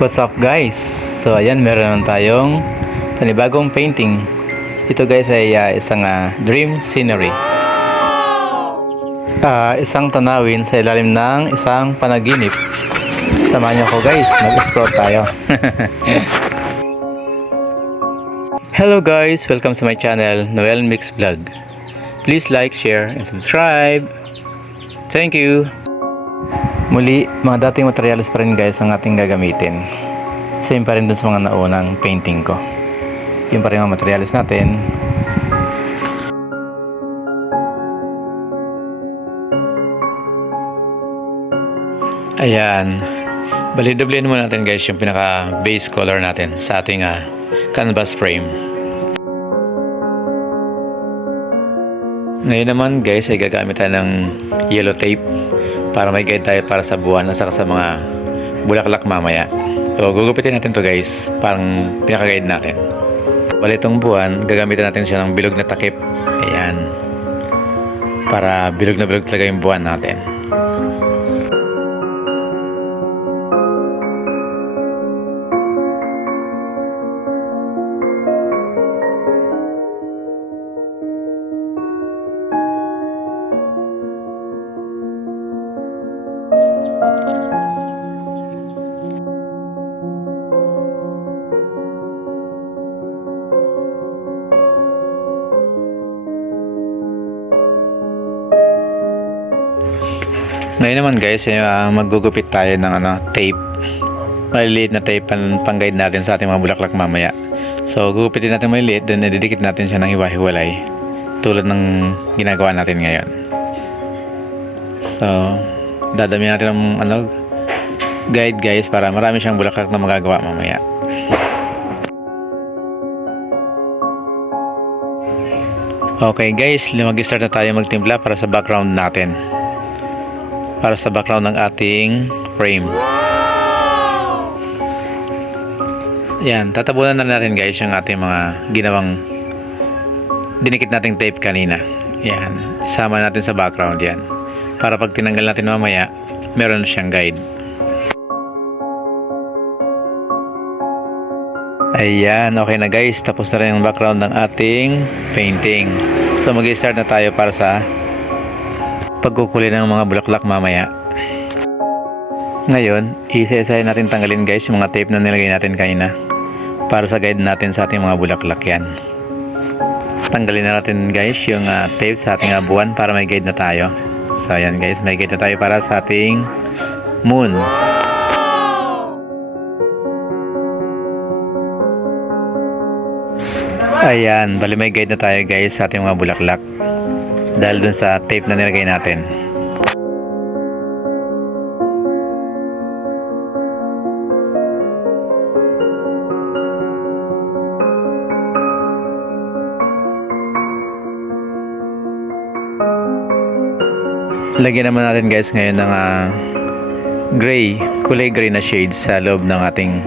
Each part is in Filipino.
What's up guys? So ayan, meron naman tayong panibagong painting. Ito guys ay isang dream scenery. Isang tanawin sa ilalim ng isang panaginip. Samahan niyo ko guys, mag-explore tayo. Hello guys, welcome to my channel, Noel Mix Vlog. Please like, share, and subscribe. Thank you. Muli, mga dating materials pa rin guys ang ating gagamitin. Same pa rin dun sa mga naunang painting ko. Yung pa rin mga materials natin. Ayan. Bali-doblein muna natin guys yung pinaka base color natin sa ating canvas frame. Ngayon naman guys ay gagamit tayo ng yellow tape para may guide tayo para sa buwan at saka sa mga bulaklak mamaya. So gugupitin natin to guys, parang pinaka-guide natin. Bali itong buwan, gagamitin natin siya ng bilog na takip. Ayan. Para bilog na bilog talaga yung buwan natin. Ngayon naman guys, maggugupit tayo ng tape. Maliliit na tape pang guide natin sa ating mga bulaklak mamaya. So gugupitin natin maliliit, then ididikit natin siya ng hiwa-hiwalay. Tulad ng ginagawa natin ngayon. So dadami natin ng guide guys para marami siyang bulaklak na magagawa mamaya. Okay guys, mag-start na tayo magtimpla para sa background natin. Para sa background ng ating frame. Yan, tatabunan na natin guys yung ating mga ginawang dinikit nating tape kanina. Yan, isama natin sa background yan. Para pag tinanggal natin mamaya, meron siyang guide. Ayan, okay na guys. Tapos na rin yung background ng ating painting. So mag-start na tayo para sa pagkukulay ng mga bulaklak mamaya. Ngayon, isa-isahin natin tanggalin guys yung mga tape na nilagay natin kanina para sa guide natin sa ating mga bulaklak yan. Tanggalin na natin guys yung tape sa ating buwan para may guide na tayo. So ayan guys, may guide na tayo para sa ating moon. Ayan, bali may guide na tayo guys sa ating mga bulaklak dahil dun sa tape na nilagay natin. Lagyan naman natin guys ngayon ng gray, kulay gray na shades sa loob ng ating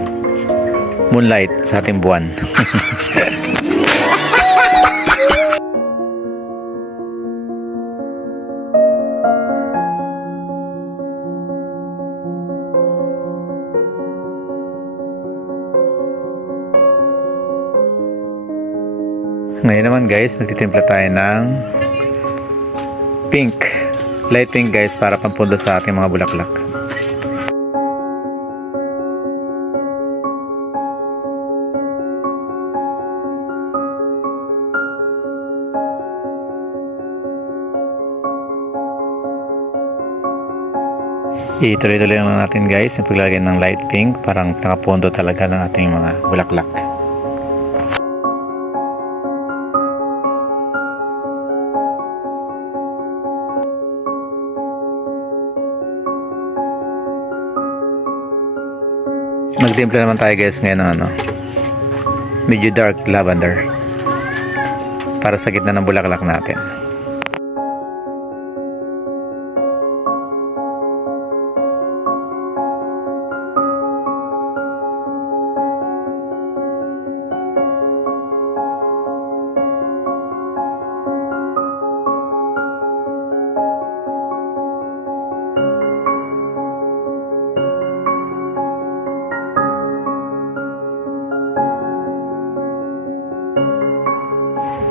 moonlight sa ating buwan. Ngayon naman guys, magtitimpla tayo ng pink, light pink guys para pampundo sa ating mga bulaklak. Ituloy-tuloy lang natin guys yung paglalagay ng light pink, parang nakapondo talaga ng ating mga bulaklak. Magtimpla naman tayo guys ngayon ng medyo dark lavender para sa gitna ng bulaklak natin.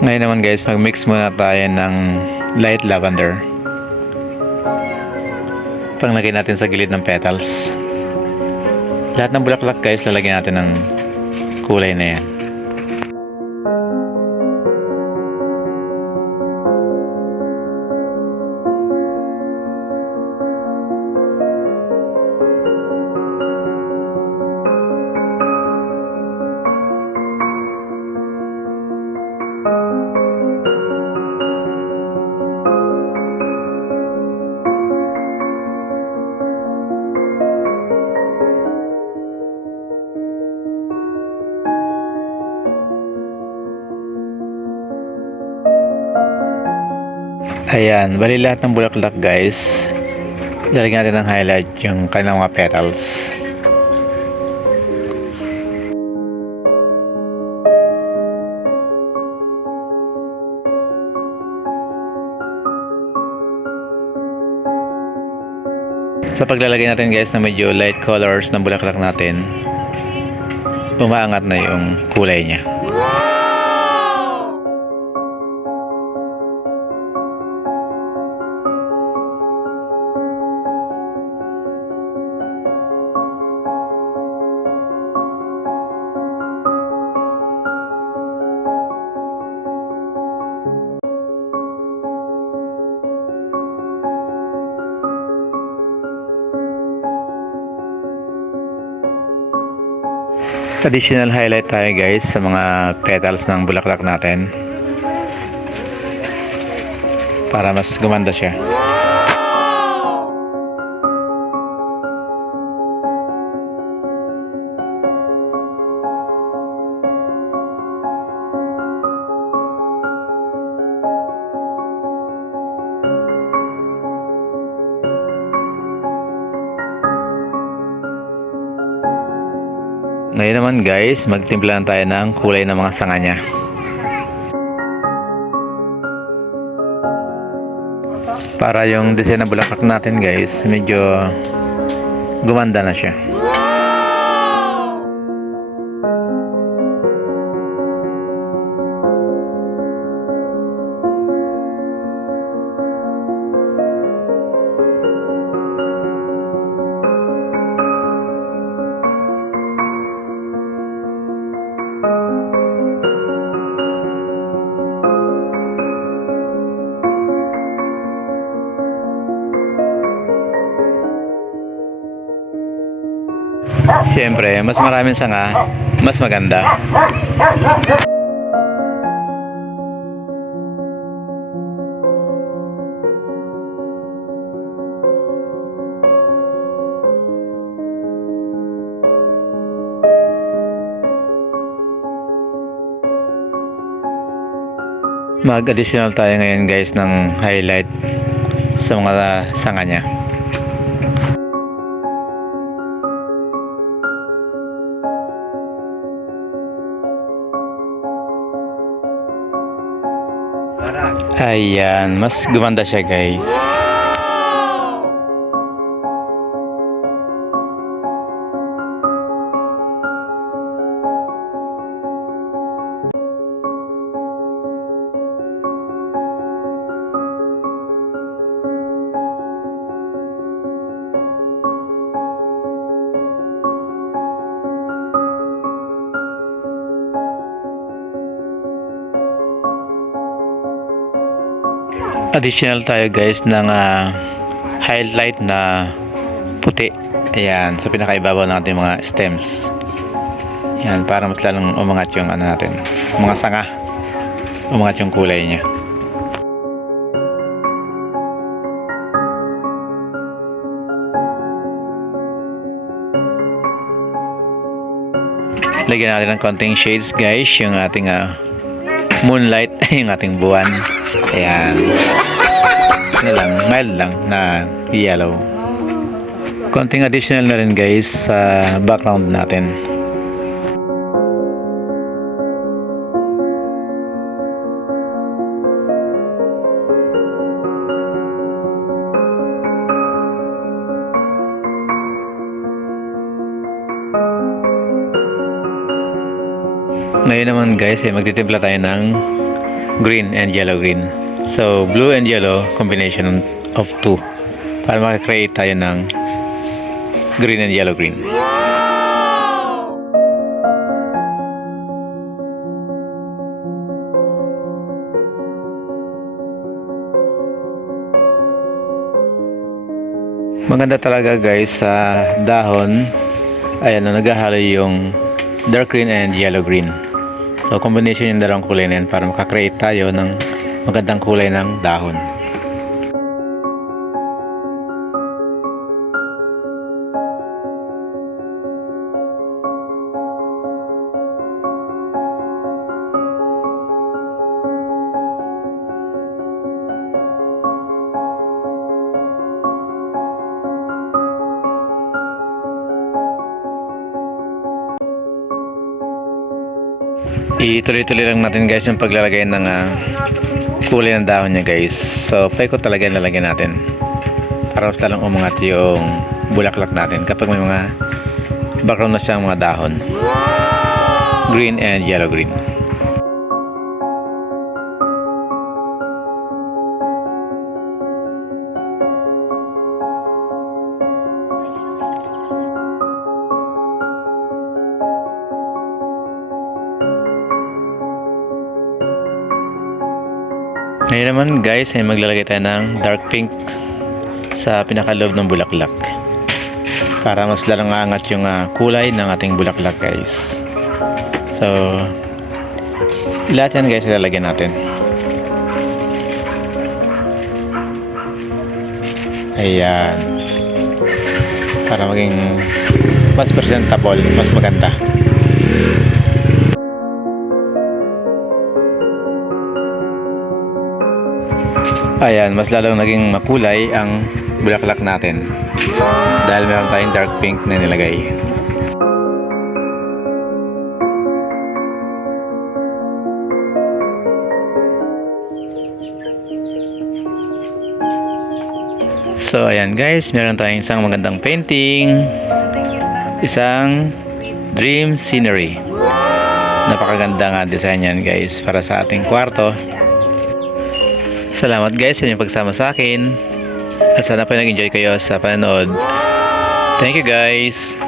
Ngayon naman guys, mag-mix muna tayo ng light lavender. Panglagay natin sa gilid ng petals. Lahat ng bulaklak guys, lalagyan natin ng kulay na yan. Ayan, bali lahat ng bulaklak guys, lalagyan natin ng highlight yung kanilang mga petals. Sa paglalagay natin guys na medyo light colors ng bulaklak natin, umaangat na yung kulay niya. Additional highlight tayo guys sa mga petals ng bulaklak natin para mas gumanda siya. Ngayon naman guys, magtimpla na tayo ng kulay ng mga sanga niya. Para yung design ng bulaklak natin guys, medyo gumanda na siya. Siyempre, mas maraming sanga, mas maganda. Mag-additional tayo ngayon guys ng highlight sa mga sanga niya. Ayan, mas gumanda siya guys. Additional tayo guys ng highlight na puti. Ayan, sa pinakaibabaw ng ating mga stems. Ayan, para mas lalong umangat yung natin, mga sanga. Umangat yung kulay niya. Lagyan natin ng konting shades guys, yung ating moonlight, yung ating buwan. Ayan. Ano lang, mild lang na yellow. Konting additional na rin guys sa background natin. Ngayon naman guys, magtitimpla tayo ng green and yellow green. So blue and yellow combination of two para makakreate tayo ng green and yellow green. Maganda talaga guys sa dahon. Ayan, naghahalo yung dark green and yellow green. So combination yung dalawang kulay na yan para makakreate tayo ng magandang kulay ng dahon. Ituloy-tuloy lang natin guys yung paglalagay ng kulay ng dahon niya guys. So paikot talaga yung lalagyan natin para mas lalong umangat yung bulaklak natin kapag may mga background na siyang mga dahon, green and yellow green. Ngayon naman guys ay maglalagay tayo ng dark pink sa pinakaloob ng bulaklak para mas lalong aangat yung kulay ng ating bulaklak guys. So lahat yan guys ilalagyan natin. Ayan, para maging mas presentable, mas maganda. Ayan, mas lalong naging mapulay ang bulaklak natin dahil meron tayong dark pink na nilagay. So ayan guys, meron tayong isang magandang painting, isang dream scenery. Napakaganda nga design yan guys para sa ating kwarto. Salamat guys sa inyong pagsama sa akin at sana po nag-enjoy kayo sa panonood. Thank you guys!